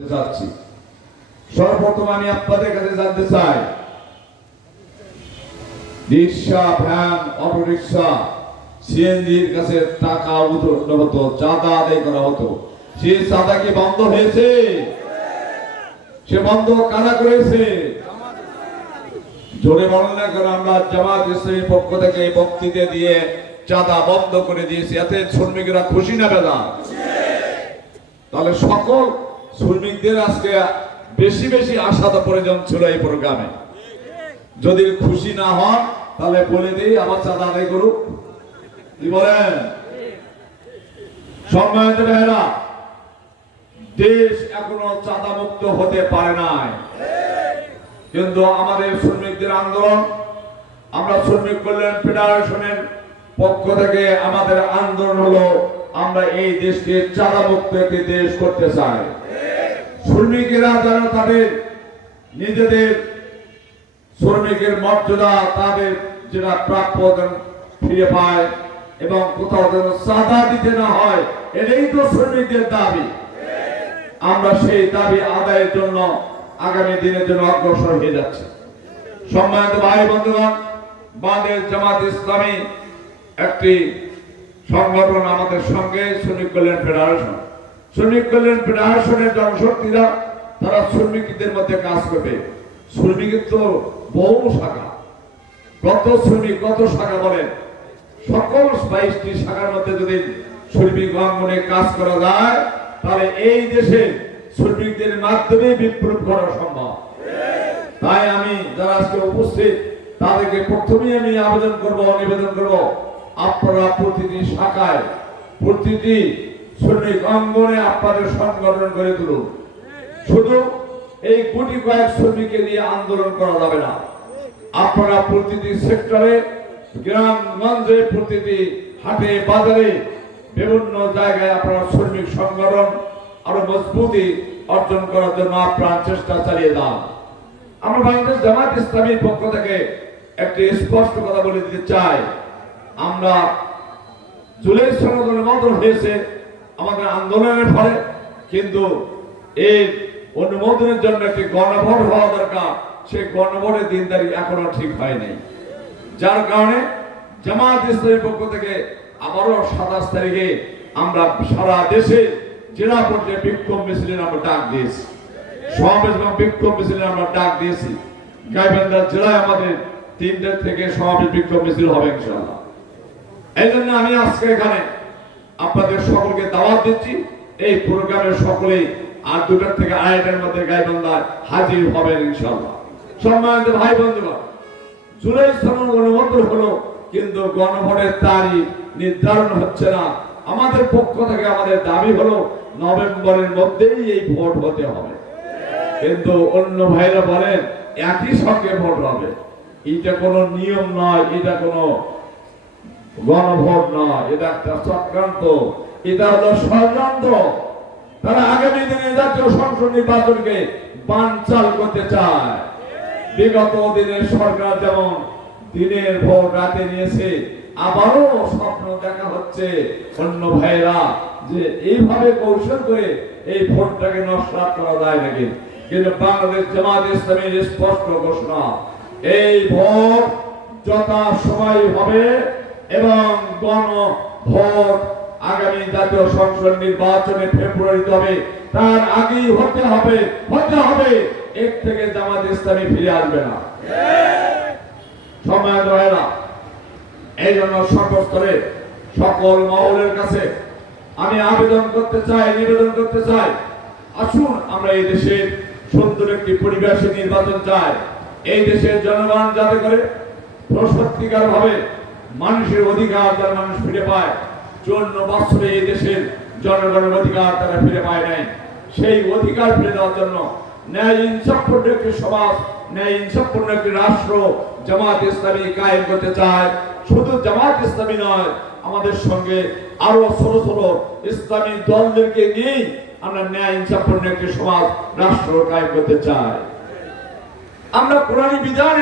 যাচ্ছি। সর্বপ্রথম আমি আপনাদের কাছে জানতে চাই, রিক্সা, ভ্যান, অটো রিক্সা, সিএনজির কাছে টাকা উঠানো হতো, চাঁদা আদায় করা হতো, সে চাঁদা কি বন্ধ হয়েছে? সে বন্ধ কারা করেছে? জোরে বলেন না কেন? আমরা জামাত ইসলামীর পক্ষ থেকে এই বক্তৃতা দিয়ে চাঁদা বন্ধ করে দিয়েছি। এতে শ্রমিকরা খুশি না বেদা? তাহলে সকল শ্রমিকদের আজকে বেশি বেশি আশা তো প্রয়োজন ছিল এই প্রোগ্রামে। যদি খুশি না হন তাহলে বলে দিই আবার চাঁদা আদায় করুক। কি বলেন? সম্মানিত ভাইরা, দেশ এখনো চাঁদা মুক্ত হতে পারে নাই, কিন্তু আমাদের শ্রমিকদের আন্দোলন, আমরা শ্রমিক কল্যাণ ফেডারেশনের পক্ষ থেকে আমাদের আন্দোলন হলো আমরা এই দেশকে চাঁদা মুক্ত একটি দেশ করতে চাই। শ্রমিকেরা যেন তাদের নিজেদের শ্রমিকের মর্যাদা, তাদের যেটা প্রাপ্য ফিরে পায় এবং কোথাও যেন চাঁদা দিতে না হয়, এটাই তো শ্রমিকদের দাবি। আমরা সেই দাবি আদায়ের জন্য আগামী দিনের জন্য অগ্রসর হয়ে যাচ্ছে। সম্মানিত ভাই বন্ধুগণ, বাংলাদেশ জামাত ইসলামী একটি সংগঠন, আমাদের সঙ্গে শ্রমিক কল্যাণ ফেডারেশন। শ্রমিক কল্যাণ ফেডারেশনের জনশক্তিরা তারা শ্রমিকদের মধ্যে কাজ করবে। শ্রমিকের তো বহু শাখা, কত শাখা বলেন, সকল 22টি শাখার মধ্যে যদি শ্রমিক অঙ্গনে কাজ করা যায় তাহলে এই দেশে শ্রমিকদের মাধ্যমে বিপ্লব করা সম্ভব। তাই আমি যারা আজকে উপস্থিত তাদেরকে প্রথমেই আমি নিবেদন করব, আপনারা প্রতিটি শাখায়, প্রতিটি শ্রমিক অঙ্গনে আপনাদের সংগঠন করে তুলুন। শুধু এই কোটি কয়েক শ্রমিককে নিয়ে আন্দোলন করা যাবে না। আপনারা প্রতিটি সেক্টরে, গ্রামগঞ্জে, প্রতিটি হাটে বাজারে, বিভিন্ন জায়গায় আপনারা শ্রমিক সংগঠন আরো মজবুতি অর্জন করার জন্য আপ্রাণ চেষ্টা চালিয়ে যান। আমরা বাংলাদেশ জামাত ইসলামীর পক্ষ থেকে একটি স্পষ্ট কথা বলে দিতে চাই, আমরা জুলাই সনদ অনুমোদন হয়েছে আমাদের আন্দোলনের ফলে, কিন্তু এই অনুমোদনের জন্য একটি গণভোট হওয়া দরকার। সেই গণভোটের দিন তারিখ এখনো ঠিক হয় নাই, যার কারণে জামাত ইসলামীর পক্ষ থেকে আবারও 27 তারিখে আমরা সারা দেশে জেলা পর্যায়ে বিক্ষোভ মিছিলের আমরা ডাক দিয়েছি। সমাবেশ এবং বিক্ষোভ মিছিলের আমরা ডাক দিয়েছি। গাইবান্ধা জেলায় আমাদের 3টা থেকে সমাবেশ বিক্ষোভ মিছিল হবে ইনশাআল্লাহ। এই জন্য আমি আজকে এখানে আপনাদের সকলকে দাওয়াত দিচ্ছি, এই প্রোগ্রামের সকলেই আর 2টা থেকে 2:30টার মধ্যে গাইবান্ধায় হাজির হবেন ইনশাআল্লাহ। সম্মানিত ভাই বন্ধুগণ, জুলাই সনদ অনুমোদন হলো, কিন্তু গণভোটের তারিখ নির্ধারণ হচ্ছে না। আমাদের পক্ষ থেকে আমাদের দাবি হলো নভেম্বরের মধ্যেই এই ভোট হতে হবে, কিন্তু অন্য ভাইরা বলেন একই সঙ্গে ভোট হবে। এটা কোনো নিয়ম নয়, এটা কোনো গণভোট নয়, এটা একটা চক্রান্ত, এটা হলো ষড়যন্ত্র। তারা আগামী দিনে জাতীয় সংসদ নির্বাচনকে বানচাল করতে চায়। বিগত দিনের সরকার যেমন দিনের ভোট রাতে নিয়েছে, আবারও স্বপ্ন দেখা হচ্ছে অন্য ভাইরা যে এইভাবে কৌশল করে এই ভোটটাকে নষ্ট করা যায় নাকি। কিন্তু বাংলাদেশ জামাত ইসলামীর স্পষ্ট ঘোষণা, এই ভোট যথা সময় হবে এবং গণভোট আগামী জাতীয় সংসদ নির্বাচনে ফেব্রুয়ারিতে হবে, তার আগেই হতে হবে। এর থেকে জামাত ইসলামী ফিরে আসবে না। সময় রয় না। এই জন্য সর্বস্তরে সকল মহলের কাছে আমি নিবেদন করতে চাই, আসুন আমরা এই দেশের সুন্দর একটি পরিবেশে নির্বাচন চাই। এই দেশের জনগণ যাতে করে সত্যিকার ভাবে মানুষের অধিকার যারা মানুষ ফিরে পায়। 54 বছরে এই দেশের জনগণের অধিকার তারা ফিরে পায় নাই। সেই অধিকার ফিরে দেওয়ার জন্য ন্যায় ইনসাফপূর্ণ একটি সমাজ, ন্যায় ইনসাফপূর্ণ একটি রাষ্ট্র জামাত ইসলামী কায়েম করতে চায়। শুধু জামাত ইসলামী নয়, আমাদের সঙ্গে আরো ছোট ছোট ইসলামী দলদেরকে নিয়ে আমরা ন্যায় ইনসাফপূর্ণ একটি সমাজ, রাষ্ট্র কায়েম করতে চাই। আমরা কোরআনী বিধান